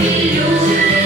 Любі люди.